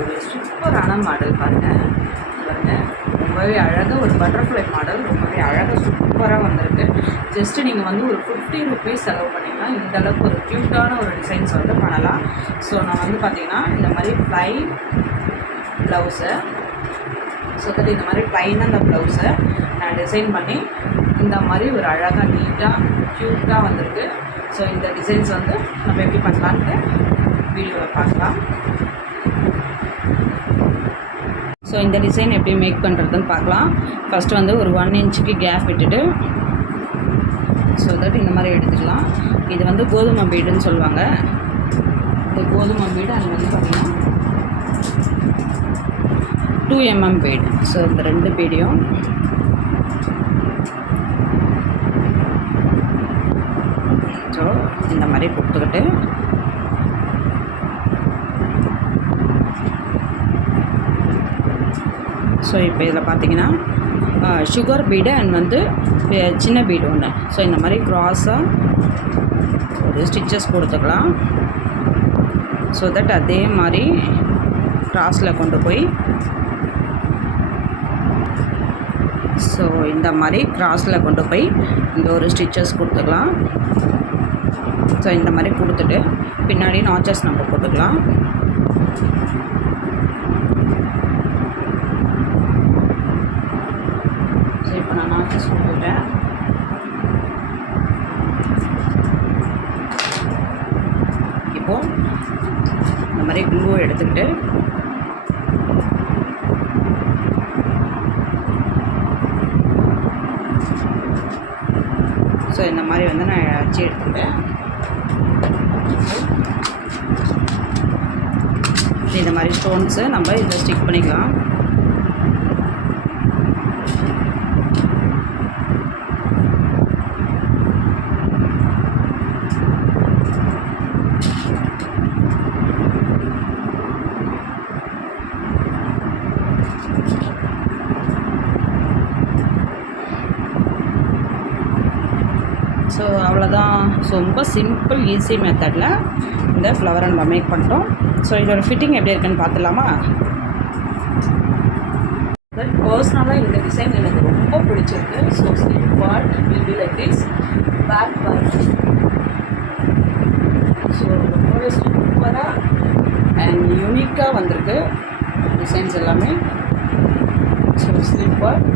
ஒரு சூப்பரான மாடல் பாருங்கள். ரொம்பவே அழகாக ஒரு பட்டர்ஃப்ளை மாடல், ரொம்பவே அழகாக சூப்பராக வந்திருக்கு. ஜஸ்ட்டு நீங்கள் வந்து ஒரு 50 ருபீஸ் செலவு பண்ணிங்கன்னா இந்தளவுக்கு ஒரு க்யூட்டான ஒரு டிசைன்ஸ் வந்து பண்ணலாம். ஸோ நான் வந்து பார்த்திங்கன்னா இந்த மாதிரி ப்ளைன் ப்ளவுஸை இந்த மாதிரி ப்ளைனாக அந்த ப்ளவுஸை நான் டிசைன் பண்ணி இந்த மாதிரி ஒரு அழகாக நீட்டாக க்யூட்டாக வந்திருக்கு. ஸோ இந்த டிசைன்ஸ் வந்து நம்ம எப்படி பண்ணலான்ட்டு வீடியோவில் பார்க்கலாம். ஸோ இந்த டிசைன் எப்படி மேக் பண்ணுறதுன்னு பார்க்கலாம். ஃபஸ்ட்டு வந்து ஒரு 1 இன்ச்சுக்கு கேப் விட்டுட்டு இந்த மாதிரி எடுத்துக்கலாம். இது வந்து கோதுமை பீடுன்னு சொல்லுவாங்க. இந்த கோதுமை பீடு அது வந்து பார்த்திங்கன்னா 2 mm பீடு. ஸோ இந்த 2 பீடையும் ஸோ இந்த மாதிரி கொடுத்துக்கிட்டு ஸோ இப்போ இதில் பார்த்தீங்கன்னா சுகர் பீடு அண்ட் வந்து சின்ன பீடு ஒன்று. ஸோ இந்த மாதிரி க்ராஸாக ஒரு ஸ்டிச்சஸ் கொடுத்துக்கலாம். ஸோ தட் அதே மாதிரி க்ராஸில் கொண்டு போய் ஸோ இந்த மாதிரி க்ராஸில் கொண்டு போய் இந்த ஒரு ஸ்டிச்சஸ் கொடுத்துக்கலாம். ஸோ இந்த மாதிரி கொடுத்துட்டு பின்னாடி நாச்சஸ் நம்ம போட்டுக்கலாம். ஸோ இப்போ நான் நாச்சஸ் போட்டுட்டேன். இப்போது இந்த மாதிரி க்ளூ எடுத்துக்கிட்டு ஸோ இந்த மாதிரி வந்து நான் அச்சு எடுத்துக்கிட்டேன். இந்த மாதிரி ஸ்டோன்ஸை நம்ம இதில் ஸ்டிக் பண்ணிக்கலாம். ஸோ அவ்வளோதான். ஸோ ரொம்ப சிம்பிள் ஈஸி மெத்தடில் இந்த ஃப்ளவரை நம்ம மேக் பண்ணிட்டோம். ஸோ இதோட ஃபிட்டிங் எப்படி இருக்குன்னு பார்த்துலாமா? பர்சனலாக இந்த டிசைன் எனக்கு ரொம்ப பிடிச்சிருக்கு. So sleeve part will be like this, back part so ரொம்பவே சூப்பராக அண்ட் யூனிக்காக வந்திருக்கு டிசைன்ஸ் எல்லாமே. So sleeve part